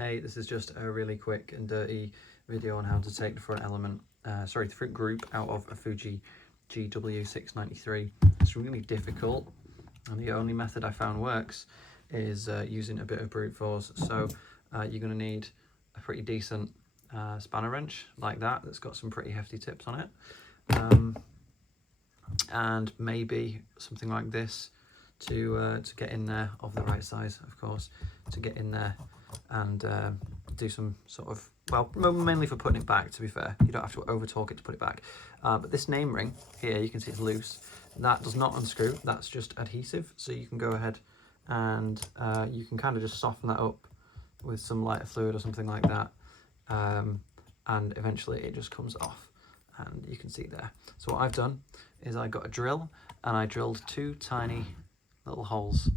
Hey, this is just a really quick and dirty video on how to take the front element, the front group out of a Fuji GW690. It's really difficult, and the only method I found works is using a bit of brute force. So you're going to need a pretty decent spanner wrench like that that's got some pretty hefty tips on it, and maybe something like this to get in there, of the right size of course, to get in there and do some sort of, well, mainly for putting it back, to be fair. You don't have to over torque it to put it back, but this name ring here, you can see it's loose. That does not unscrew, that's just adhesive, so you can go ahead and you can kind of just soften that up with some lighter fluid or something like that, and eventually it just comes off, and you can see there. So what I've done is I got a drill and I drilled two tiny little holes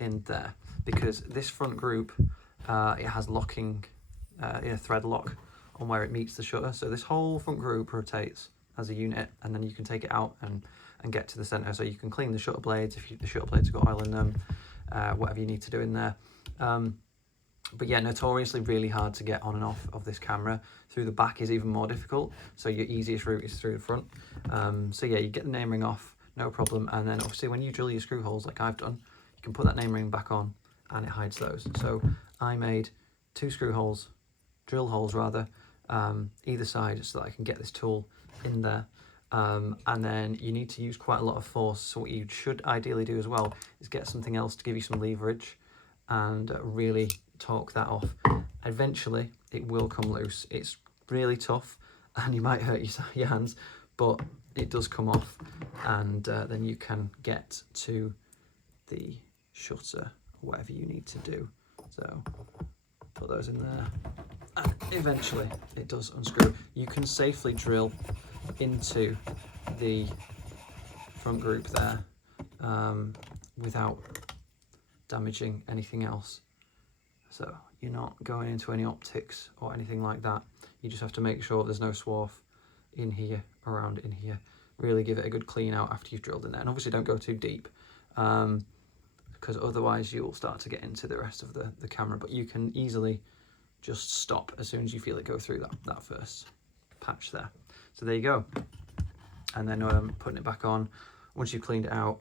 in there, because this front group it has locking thread lock on where it meets the shutter, so this whole front group rotates as a unit, and then you can take it out and get to the center, so you can clean the shutter blades if the shutter blades have got oil in them, whatever you need to do in there. But yeah, notoriously really hard to get on and off of this camera. Through the back is even more difficult, so your easiest route is through the front. So yeah, you get the name ring off, no problem, and then obviously when you drill your screw holes like I've done, you can put that name ring back on and it hides those. So I made two screw holes, drill holes rather, either side, so that I can get this tool in there. And then you need to use quite a lot of force, so what you should ideally do as well is get something else to give you some leverage and really torque that off. Eventually it will come loose. It's really tough and you might hurt your hands, but it does come off, and then you can get to the shutter, whatever you need to do. So put those in there and eventually it does unscrew. You can safely drill into the front group there without damaging anything else. So you're not going into any optics or anything like that. You just have to make sure there's no swarf in here, around in here. Really give it a good clean out after you've drilled in there, and obviously don't go too deep, because otherwise you'll start to get into the rest of the camera. But you can easily just stop as soon as you feel it go through that first patch there. So there you go. And then putting it back on, once you've cleaned it out,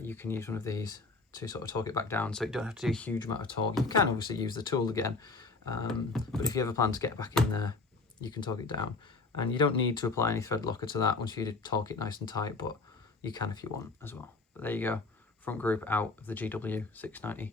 you can use one of these to sort of torque it back down, so you don't have to do a huge amount of torque. You can obviously use the tool again, but if you ever plan to get back in there, you can torque it down. And you don't need to apply any thread locker to that once you torque it nice and tight, but you can if you want as well. But there you go, front group out of the GW693.